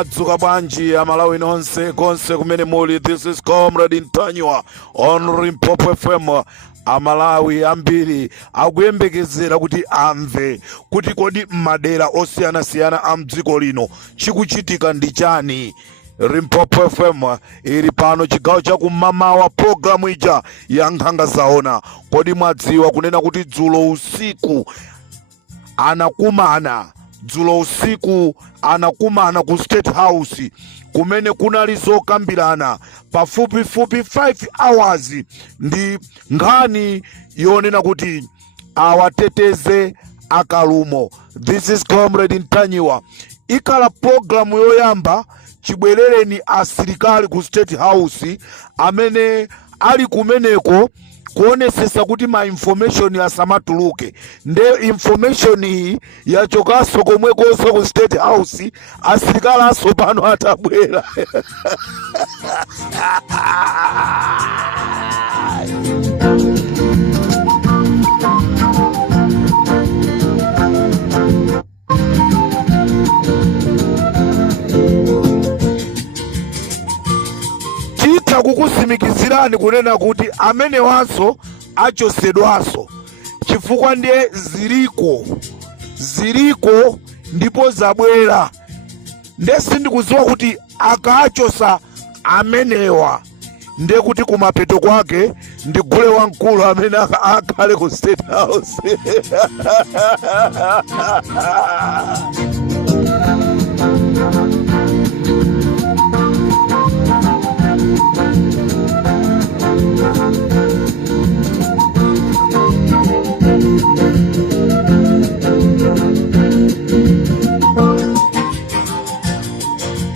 Mwadzuka bwanji amalawi nonse konse kumene muli. This is Comrade Ntanywa on Limpopo FM. Amalawi ambiri akuyembekezera kuti amve kuti kodi madera osiyanasiyana a mdziko lino chikuchitika ndi chani. Limpopo FM ili pano chigawo cha kumamawa, programu ija ya nkhanga zaona. Kodi mwadziwa kunena kuti dzulo usiku anakumana ku State House kumene kunali zokambirana pafupifupi 5 hours ndi nkhani yonena kuti awateteze akalumo. This is Comrade Ntanywa. Ikala programu yoyamba chibwerereni asilikali ku State House amene ali kumeneko kuonesesa kuti ma information asamatuluke. Nde information hii yachokaso komwekonso ku State House, asilikali aso pano atabwera. Kukusimikizirani kunena kuti amene wanso achosedwaso chifukwa ndiye ziliko ndipo zabwera. Ndesi ndikuziwa kuti akaachosa amenewa ndiye kuti kumapeto kwake ndigule wamkulu amene akhale ku State House.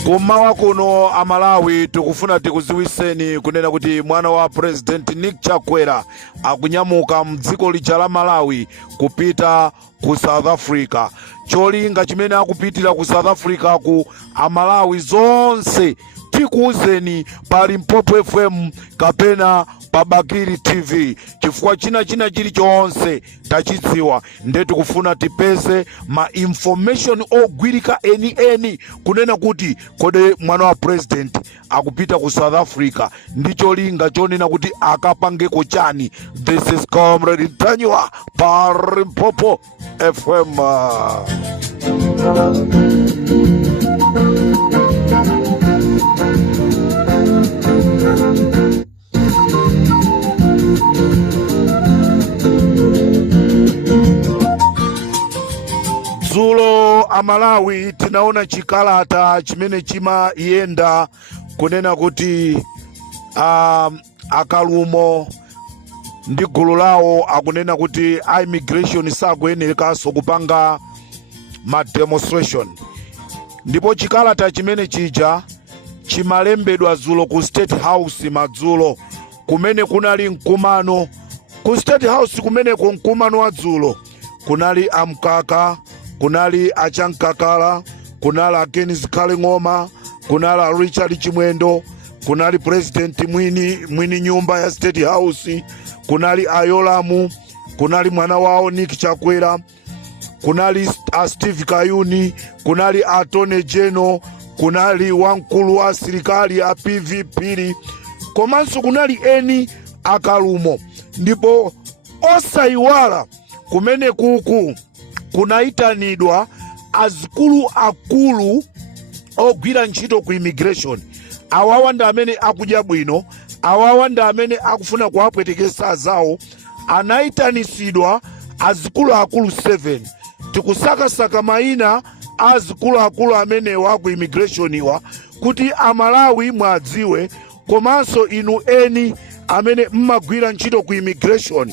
Kumawa kuno amalawi tikufuna tikuziwiseni kunena kuti mwana wa President Nick Chakwera akunyamuka mdziko lija la Malawi kupita ku South Africa. Cholinga chimene akupitira ku South Africa ku amalawi zonse tikuuzeni pa Limpopo FM kapena pa Bakiri TV. Chifukwa china chilichonse tachidziwa. Nde tikufuna tipeze ma information ogwirika eni kunena kuti kode mwana wa President akupita ku South Africa ndicho linga chonena kuti akapangeko chani. This is Comrade Ntanywa pa Limpopo FM. Dzulo amalawi tinaona chikalata chimene chima yenda kunena kuti akalumo ndi gulu lawo akunena kuti immigration sakuyenerekanso kupanga ma demonstration. Ndipo chikalata chimene chija chimalembedwa dzulo ku State House madzulo kumene kunali mkumano ku State House. Kumeneko mkumano wa dzulo kunali amkaka, kunali achankakala, kunali Akenis Kalingoma, kunali Richard Chimwendo, kunali President mwini nyumba ya State House, kunali Ayolamu, kunali mwana wao Nick Chakwera, kunali Steve Kayuni, kunali Attorney General, kunali wankulu wa serikali ya PVP, komanso kunali eni akalumo. Ndipo osaiwala kumene kuku kunaitanidwa azikulu akulu ogwira ntchito ku immigration. Awawa ndi amene akudya bwino, awawa ndi amene akufuna kuwapwetekesa zawo. Anaitanisidwa azikulu akulu 7. Tikusakasaka maina azikulu akulu amene wa ku immigration iwa kuti amalawi mwadziwe, komanso inu eni amene mmagwira ntchito ku immigration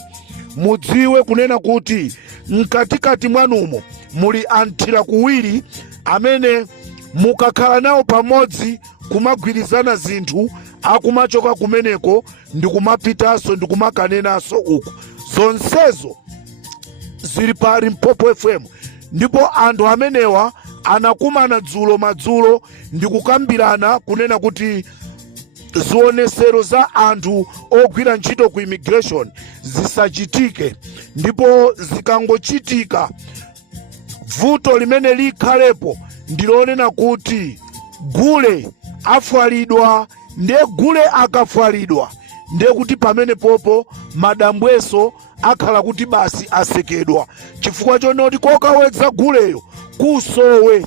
mudziwe kunena kuti mkatikati mwanumo muli anthira kuwiri amene mukakhala nawo pamodzi kumagwirizana zinthu akumachoka kumeneko ndi kumapitanso ndi kumakanenaso uku. Zonsezo zili pa Limpopo FM. Ndipo anthu amenewa anakumana dzulo madzulo ndi kukambirana kunena kuti zionesero za anthu ogwira ntchito ku immigration zisachitike. Ndipo zikangochitika vuto limene likhalepo ndilonena kuti Gule afwalidwa, nde Gule akafwalidwa nde kuti pamene popo madambweso akhala kuti basi asekedwa, chifukwa chonoti kokawedza Guleyo kusowe.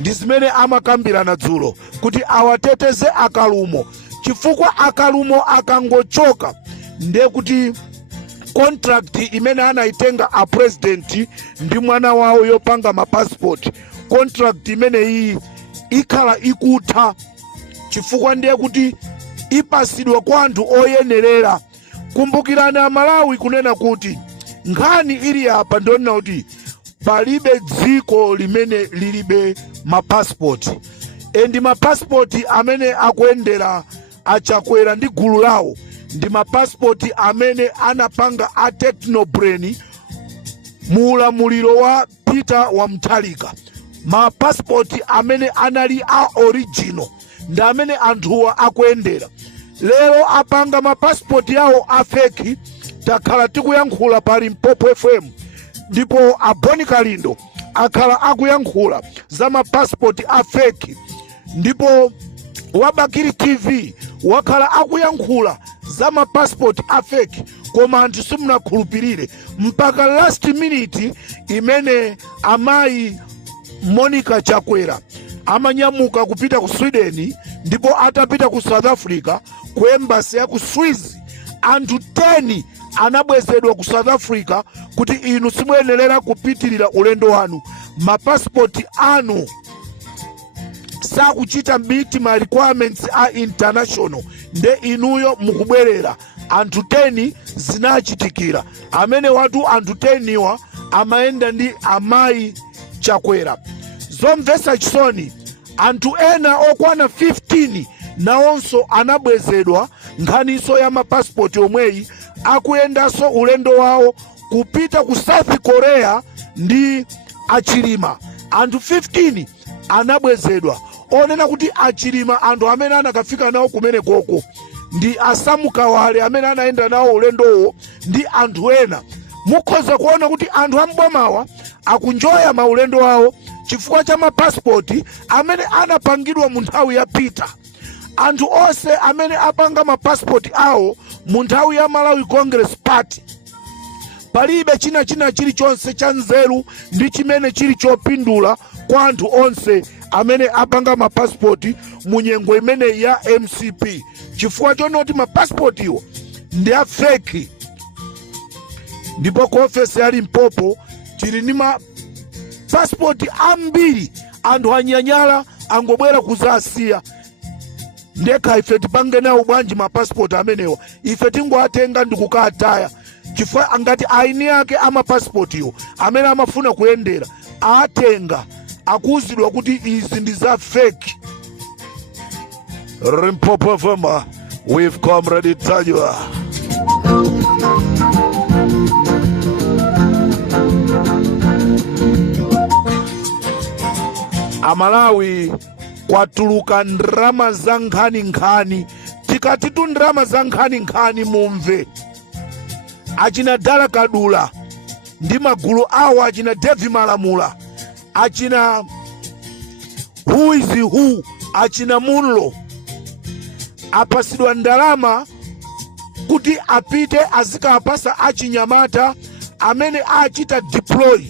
Ndi zimene amakambirana dzulo kuti awateteze akalumo, chifukwa akalumo akangochoka nde kuti contract imene anaitenga a president ndi mwana wawo yopanga mapassport, contract imene iyi ikhala ikutha, chifukwa ndiye kuti ipasidwa kwa anthu oyenerera. Kumbukirani Amalawi kunena kuti nkhani ili apa ndionena kuti palibe dziko limene lilibe mapassport, ndi mapassport amene akuyendera achakwera ndi gulu lawo ndi mapassport amene anapanga a Technobrain mu ulamuliro wa Peter Wamutharika. Mapassport amene anali a original ndi amene anthuwa akuyendera. Lero apanga mapassport yawo a fake. Takhala tikuyankhula pa Limpopo FM ndipo Aboni Kalindo akhala akuyankhula za mapassport a fake, ndipo Wabakiri TV wakhala akuyankhula za mapassport a fake, koma anthu simunakhulupirire mpaka last minute imene amayi Monica Chakwera amanyamuka kupita ku Sweden, ndipo atapita ku South Africa ku embassy ya ku Swiss, anthu 10 anabwezedwa ku South Africa kuti inu simuyenera kupitirira ulendo wanu, mapassport anu sakuchita meet ma requirements a international, nde inuyo mukubwerera. Anthu 10 zinachitikira, amene watu anthu 10 iwa amaenda ndi amayi Chakwera. Zomvetsa chisoni, anthu ena okwana 15 nawonso anabwezedwa nkhaniso ya mapassport omweyi, akuyendanso ulendo wawo kupita ku South Korea ndi Achilima. Anthu 15 anabwezedwa, onena kuti Achilima anthu amene anakafika nawo kumene koko ndi Asamukawale amene anaenda nawo ulendowo ndi anthu ena. Mukhoza kuona kuti anthu ambomawa akunjoya maulendo wawo chifukwa cha mapassport amene anapangidwa mu nthawi ya Peter. Anthu onse amene apanga mapassport awo mu nthawi ya Malawi Congress Party, palibe china chilichonse cha nzeru ndi chimene chili chopindula kwa anthu onse amene apanga mapassport mu nyengo imene ya MCP, chifukwa chonoti mapassport iwo ndi a fake. Ndipo ku ofesi ya Limpopo chili ni mapassport ambiri, anthu anyanyala angobwera kuzasiya. Ndekha ife tipange nawo bwanji mapassport amenewa? Ife tingoatenga ndikukataya, chifukwa angati aini yake amapassport iwo amene amafuna kuyendera atenga akuzidwa kuti izi ndi za fake. Limpopo FM with Comrade Tajwa. Amalawi kwatuluka ndrama za nkhani. Tikatitu ndrama za nkhani mumve. Achina Dala Kadula ndi magulu awo, achina Devi Malamula, achina Who is Who, achina Munlo, apasidwa ndalama kuti apite azikapasa achinyamata amene achita deploy.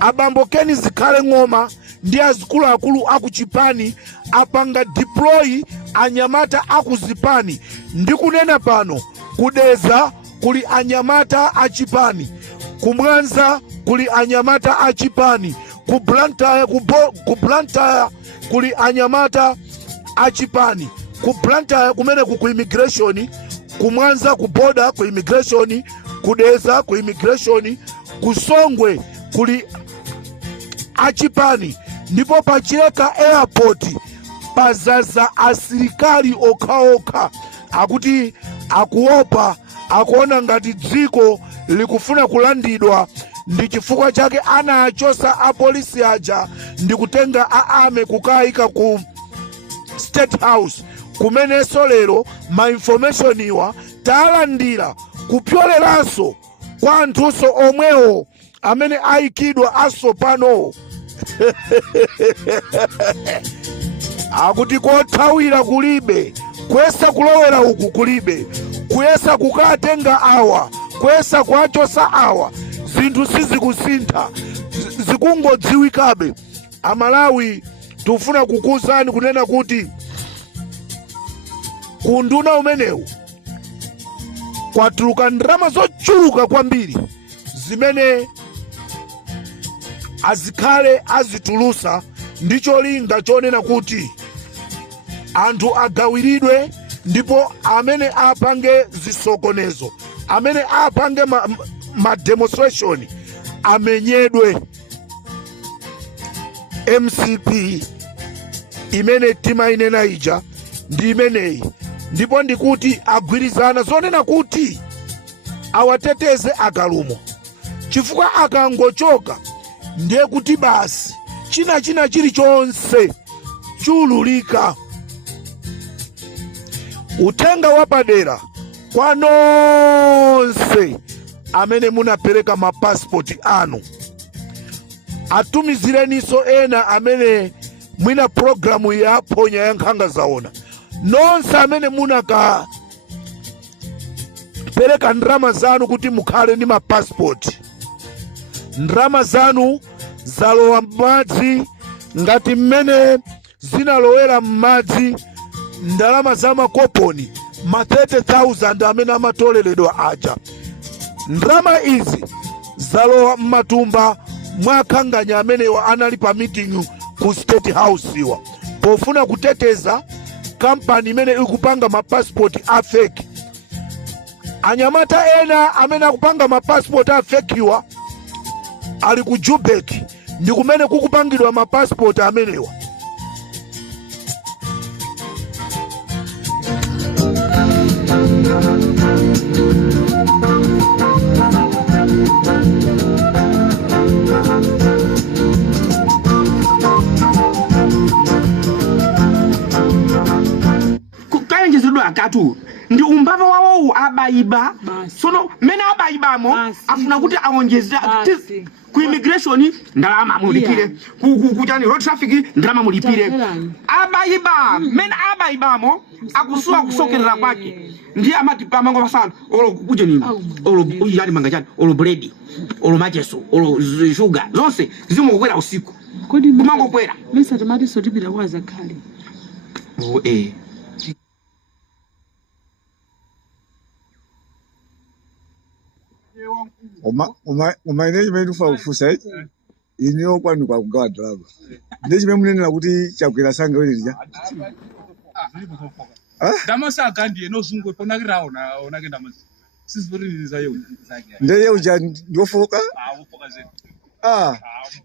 Abambo Keni Zikhale Ng'oma ndi azikuluakulu akuchipani apanga deploy anyamata akuzipani. Ndikunena pano kudeza kuli anyamata achipani, kumwanza kuli anyamata achipani, ku Blantyre kuli anyamata achipani, ku Blantyre kumene ku immigration, kumwanza ku border ku immigration, kudeza ku immigration, kusongwe kuli achipani. Ndipo pachileka airport pazaza asilikali okhaokha akuti akuopa, akuona ngati dziko likufuna kulandidwa. Ndi chifukwa chake anachosa apolisi aja ndi kutenga aame kukayika ku State House, kumenenso lero ma information iwa talandira kupyoleranso kwa anthunso omwewo amene ayikidwa aso pano. akuti kothawira kulibe, kuyesa kulowera uku kulibe, kuyesa kukatenga awa, kuyesa kuachosa awa, zinthu sizikusintha, zikungodziwikabe. Amalawi tufuna kukuzani kunena kuti kunduna umenewu kwatuluka ndrama zochuluka kwambiri zimene azikhale azitulusa ndicho linga chonena kuti anthu agawiridwe, ndipo amene apange zisokonezo, amene apange demonstration amenyedwe. MCP imene timayinena ija ndi imeneyi, ndipo ndikuti agwirizana zonena kuti awateteze akalumo, chifukwa akangochoka ndiye kuti basi china chilichonse chululika. Uthenga wapadera kwa nonse amene munapereka mapasipoti anu, atumizireniso ena amene mwina programu ya Ponya ya Nkhanga zaona. Nonse amene munakapereka ndrama zanu kuti mukhale ndi mapasipoti, ndrama zanu zalowa m'madzi ngati mmene zinalowera m'madzi ndalama za makoponi ma 30,000 amene amatoleredwa aja. Ndrama izi zalowa m'matumba mwa Khanganya amenewa anali pa meeting ku State House iwa, pofuna kuteteza kampani imene ikupanga mapasipoti a fake. Anyamata ena amene akupanga mapasipoti a fake iwa ali ku Joburg, ndi kumene kukupangidwa mapasipoti amenewa. Kukayenjezedwa akatu ndi umbava wawo abaiba. Sono mena abaibamo afuna kuti awonjeza ku immigration ndalama mulipire, kujani road traffic ndalama mulipire. Abaiba mena abaibamo akusuwa kusokerera kwake ndiye amati pamango basana olo kuje nini olo uyali mangajani olo bread olo majeso olo sugar zonse zimukwera usiku kodi kumango kwera mesa tamati sotipira kwaza khali. Umaine chimene ufa kufusa ichi iniyo kwanu kwa kugawa drama ndiye chimene munenera kuti chakwera sanga welija Damasa kandi enozungwe ponakiraona onake damasa sizipiririza yeu ndiye uja ndofoka ufoka zetu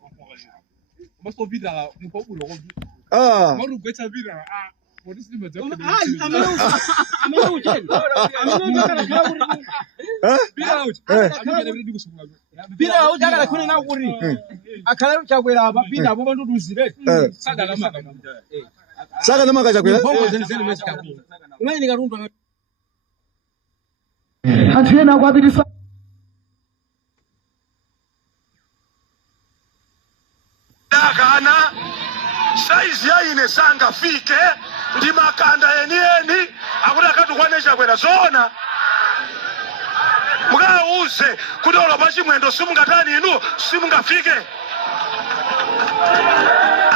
ufoka zetu umasopita mpobulo maru gwetsa bira Police Bira ujagala kuni na kuri akala chakwera aba bira abo bantu duzire saka namaka chakwera umene nikarundo atiyena kwabirisa kana saizi yaine sanga fike ndi makanda eni akuti akatukwane chakwera zona mukauze kuti olo pachimwendo simungatani inu simungafike.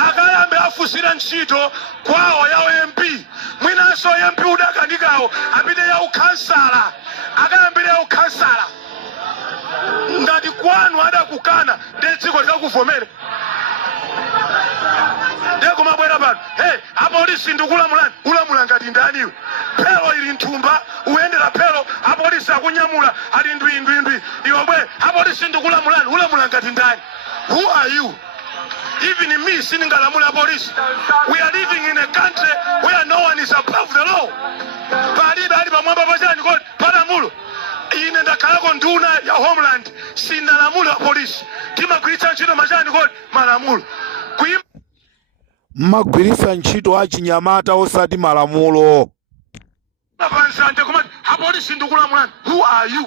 Akayambe afusira ntchito kwawo ya MP mwinanso MP udakandikawo apite ya ukhansala akayambire ya ukhansala ngati kwanu adakukana ndi dziko likakuvomere ndeko mabwera pano apolisi ndikulamulani ulamula ngati ndaniwe phelo ili nthumba uyendera phelo apolisi akunyamula ali ndwindwindwi iwe bwe apolisi ndikulamulani ulamula ngati ndani. Who are you? Even in me siningalamula police. We are living in a country where no one is above the law. Palibe ali pamwamba pachani kodi palamulo ine ndakhalako nduna ya homeland sinalamula polisi timagwiritsa ntchito machani kodi malamulo magwiritsa ntchito achinyamata osati malamulo. Apansante kumati apolisi ndikulamulani. Who are you?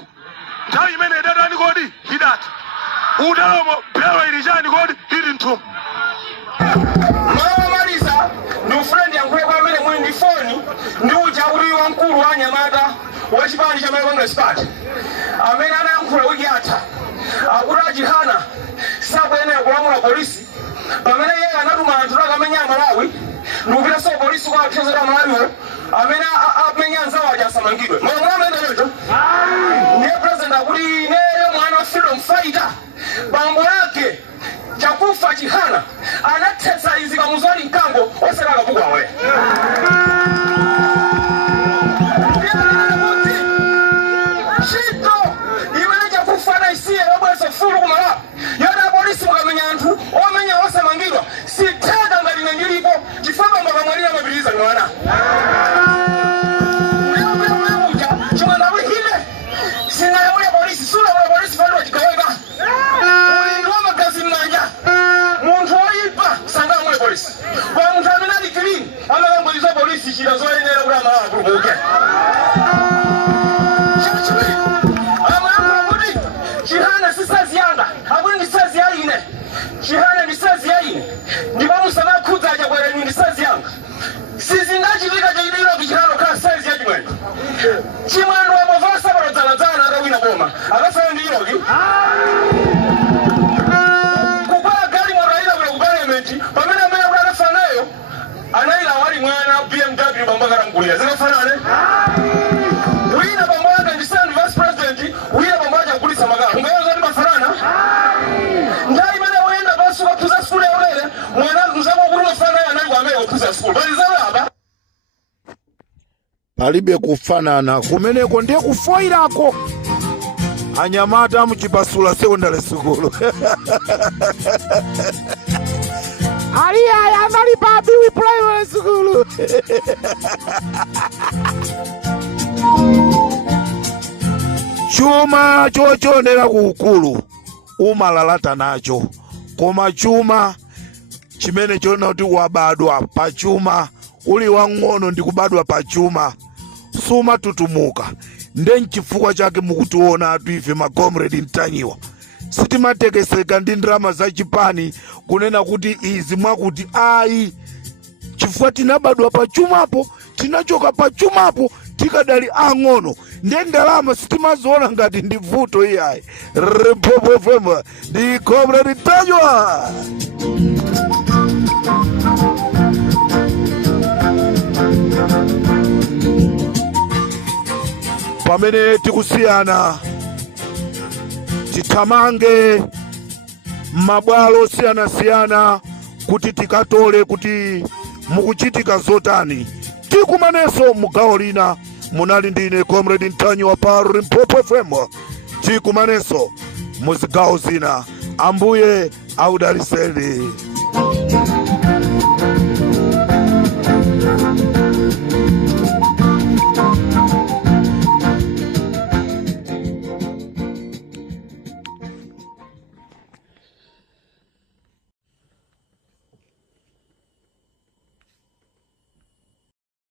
Nthawi imene idadani kodi idati udalomo phelo ili chani kodi ili nthumba ndi uja uli wamkulu wa Anyamata wa chipani cha My Congress Party amene anayankhula wiki yatha akuti achihana sakuyenera kulamula polisi pamene iye anatuma anthu akamenya Malawi ndikupitanso polisi kwa athenza a Malawiwo amene amenya anzawo aja asamangidwe mamulamenecho ndiye president akuti ineyo mwana wa freedom fighter bambo yake chakufa chihana anathetsa izi kamuzali mkango osera akapukwa we chito imene chakufa na isiye yobwesa fulu kumala yoda polisi mukamenya anthu omenya osamangidwa sitega ngati nendilipo chifamba mbakamwalira mapitiriza mwana chimwana wihile sinayawule polisi sula wala polisi fali wachikaweka ulinduwa magazi mmanja munthu oyipa sanga amule polisi kwa munthu amene ali clean amakambuliza polisi chita zoyenera kuti amala akulubuke chihana sisazi yanga akuti ndisazi yaine chihana ndisazi yaine ndipo musanakhudza achakwera inu ndisazi yanga sizingachitika chaidiro kichihano khala size ya chimwendo chimwendo wamavasa parodzanadzana atawina boma akafana ndi iroki kukwala gali moraila kula ku parliament pamene amene kuti akafanayo anaila wali mwana BMW bambakala mkulira zikafanane wina bambo yake ndi stand vice president wina bambo yake akulisa magala ungayo zoti mafanana ndai imene wenda basi ukaphuza skulu ya ulere mwana mzako kuti mafanayo anali amene kuphuza skulu bali zalaba palibe kufanana kumeneko ndiye kufoirako Anyamata muchipasula secondary school aliya anali pabiwi primary school chuma chochonera kuukulu umalalata nacho koma chuma chimene chona kuti wabadwa pa chuma uli wang'ono ndi kubadwa pa chuma suma tutumuka nde nchifukwa chake mukutiona atu ife macomrade Ntanyiwa sitimatekeseka ndi ndrama za chipani kunena kuti izi mwakuti ayi chifukwa tinabadwa pa chumapo tinachoka pa chumapo tikadali ang'ono nde ndalama sitimaziona ngati ndi vuto iyayi Limpopo FM ndi comrade Ntanyiwa. Pamene tikusiyana titamange mabwalo siyana kuti tikatole kuti mukuchitika zotani tikumaneso mugawo lina munali ndine comrade Ntanyiwa pa Limpopo FM tikumaneso muzigawo zina ambuye audaliseni.